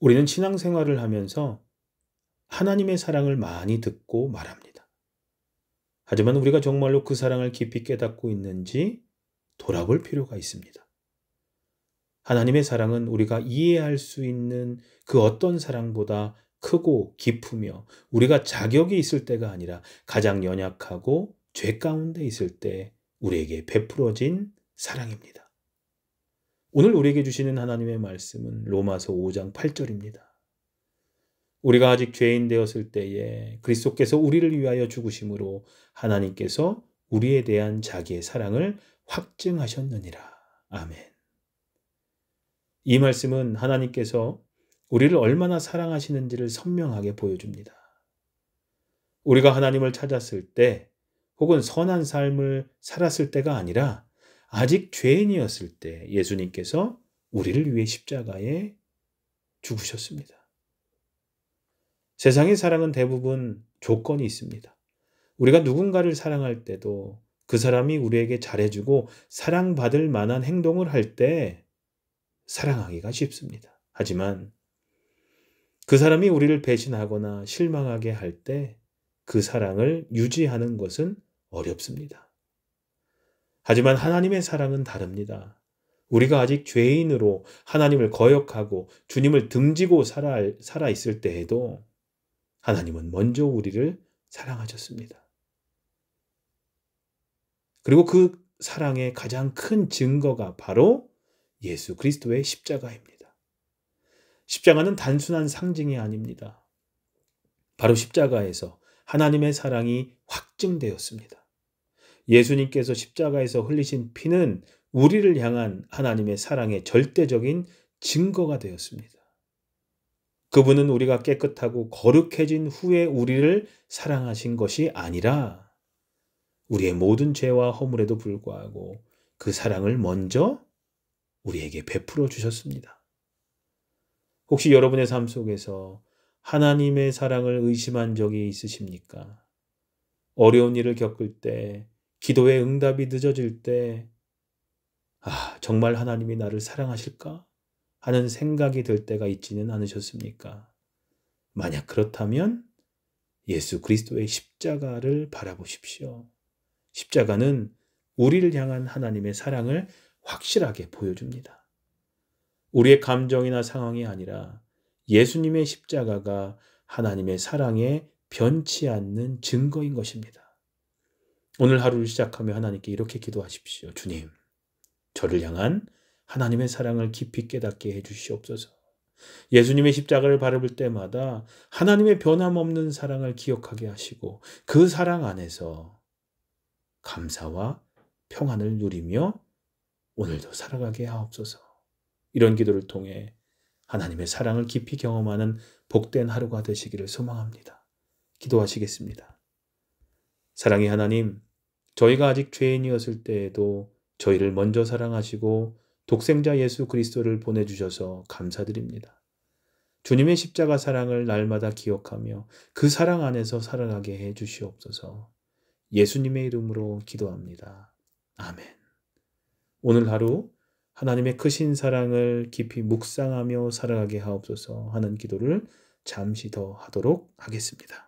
우리는 신앙생활을 하면서 하나님의 사랑을 많이 듣고 말합니다. 하지만 우리가 정말로 그 사랑을 깊이 깨닫고 있는지 돌아볼 필요가 있습니다. 하나님의 사랑은 우리가 이해할 수 있는 그 어떤 사랑보다 크고 깊으며 우리가 자격이 있을 때가 아니라 가장 연약하고 죄 가운데 있을 때 우리에게 베풀어진 사랑입니다. 오늘 우리에게 주시는 하나님의 말씀은 로마서 5장 8절입니다. 우리가 아직 죄인 되었을 때에 그리스도께서 우리를 위하여 죽으심으로 하나님께서 우리에 대한 자기의 사랑을 확증하셨느니라. 아멘. 이 말씀은 하나님께서 우리를 얼마나 사랑하시는지를 선명하게 보여줍니다. 우리가 하나님을 찾았을 때 혹은 선한 삶을 살았을 때가 아니라 아직 죄인이었을 때 예수님께서 우리를 위해 십자가에 죽으셨습니다. 세상의 사랑은 대부분 조건이 있습니다. 우리가 누군가를 사랑할 때도 그 사람이 우리에게 잘해주고 사랑받을 만한 행동을 할 때 사랑하기가 쉽습니다. 하지만 그 사람이 우리를 배신하거나 실망하게 할 때 그 사랑을 유지하는 것은 어렵습니다. 하지만 하나님의 사랑은 다릅니다. 우리가 아직 죄인으로 하나님을 거역하고 주님을 등지고 살아 있을 때에도 하나님은 먼저 우리를 사랑하셨습니다. 그리고 그 사랑의 가장 큰 증거가 바로 예수 그리스도의 십자가입니다. 십자가는 단순한 상징이 아닙니다. 바로 십자가에서 하나님의 사랑이 확증되었습니다. 예수님께서 십자가에서 흘리신 피는 우리를 향한 하나님의 사랑의 절대적인 증거가 되었습니다. 그분은 우리가 깨끗하고 거룩해진 후에 우리를 사랑하신 것이 아니라 우리의 모든 죄와 허물에도 불구하고 그 사랑을 먼저 우리에게 베풀어 주셨습니다. 혹시 여러분의 삶 속에서 하나님의 사랑을 의심한 적이 있으십니까? 어려운 일을 겪을 때, 기도의 응답이 늦어질 때, 정말 하나님이 나를 사랑하실까? 하는 생각이 들 때가 있지는 않으셨습니까? 만약 그렇다면 예수 그리스도의 십자가를 바라보십시오. 십자가는 우리를 향한 하나님의 사랑을 확실하게 보여줍니다. 우리의 감정이나 상황이 아니라 예수님의 십자가가 하나님의 사랑에 변치 않는 증거인 것입니다. 오늘 하루를 시작하며 하나님께 이렇게 기도하십시오. 주님, 저를 향한 하나님의 사랑을 깊이 깨닫게 해주시옵소서. 예수님의 십자가를 바라볼 때마다 하나님의 변함없는 사랑을 기억하게 하시고 그 사랑 안에서 감사와 평안을 누리며 오늘도 살아가게 하옵소서. 이런 기도를 통해 하나님의 사랑을 깊이 경험하는 복된 하루가 되시기를 소망합니다. 기도하시겠습니다. 사랑의 하나님, 저희가 아직 죄인이었을 때에도 저희를 먼저 사랑하시고 독생자 예수 그리스도를 보내주셔서 감사드립니다. 주님의 십자가 사랑을 날마다 기억하며 그 사랑 안에서 살아가게 해 주시옵소서. 예수님의 이름으로 기도합니다. 아멘. 오늘 하루 하나님의 크신 사랑을 깊이 묵상하며 살아가게 하옵소서 하는 기도를 잠시 더 하도록 하겠습니다.